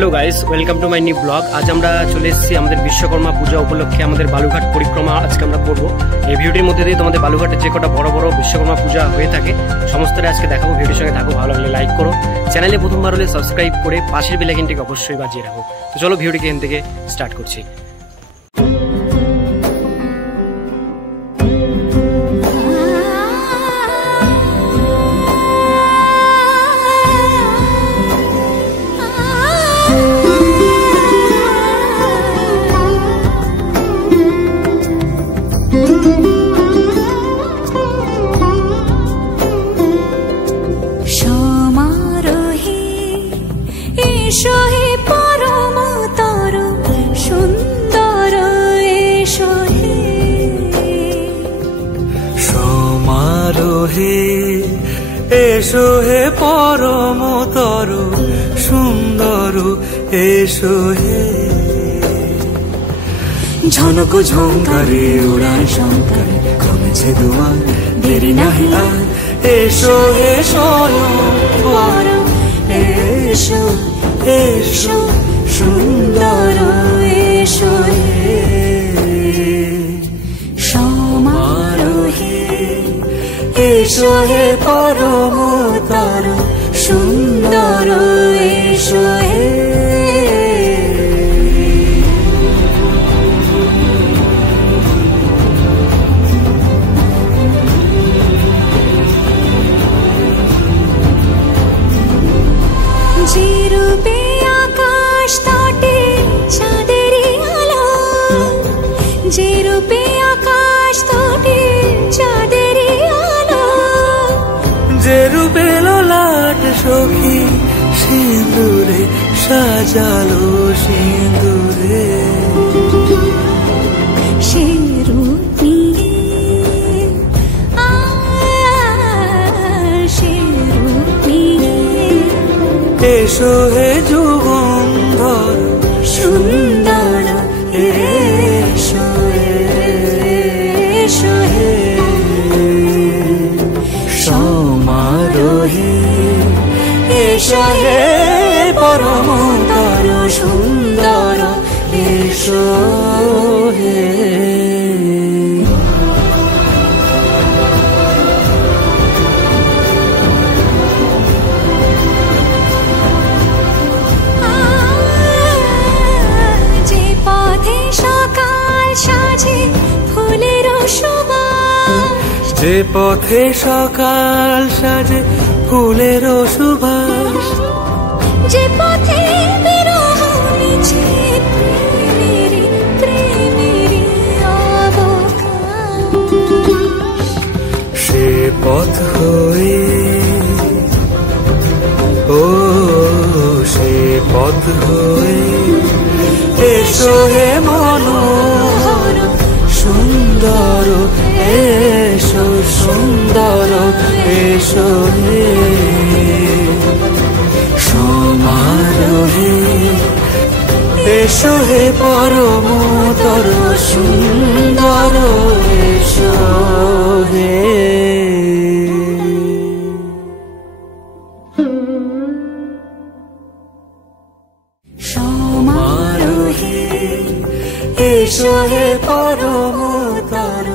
Hello guys, welcome to my new blog. आज আমরা চলে এসেছি আমাদের বিশ্বকর্মা পূজা উপলক্ষে আমাদের বালুঘাট পরিক্রমা আজকে আমরা করব। এই ভিডিওটির মধ্যে দিয়ে তোমাদের বালুঘাটে যে কটা বড় বড় বিশ্বকর্মা পূজা হয়ে থাকে সমস্তটা আজকে দেখাবো। ভিডিওর সঙ্গে থাকো, ভালো লাগলে লাইক করো, চ্যানেলে প্রথমবার হলে সাবস্ক্রাইব করে পাশের বেল আইকনটিকে অবশ্যই বাজিয়ে রাখো। তো চলো ভিডিওটিকে এখান থেকে স্টার্ট করছি। এসো হে পরমতর সুন্দর, এসো হে ঝনক ঝঙ্কারে উড়ান শঙ্কারে কমেছে দুয়ার, দেরি নাহি আর এসো হে স্বয়ং, এসো এসো সুন্দর, এসো হে সমারোহে, এসো হে পরমতর সুন্দর, এসো হে যে রূপে আকাশ তটে চাঁদেরই আলো, যে রূপে আকাশ তটে চাঁদেরই আলো, যে রূপে ললাট সখী সিঁদুরে সাজালো সিঁদুরে, সে রূপ নিয়ে সে রূপ নিয়ে এসো হে যুগন্ধর সুন্দর, এসো এসো হে সমারোহে, এসো হে পরমতর সুন্দর, এসো হে যে পথে সকাল সাজে ফুলের সুবাস, যে পথে বিরহ মিছে প্রেমেরই প্রেমেরই অবকাশ, সে পথ হয়ে ও সে পথ হয়ে এসো হে মনোহর সুন্দর, এসো সুন্দর, এসো হে সমারোহে, এসো হে পরমতর সুন্দর, এসো হে সমারোহে, এসো হে পরমতর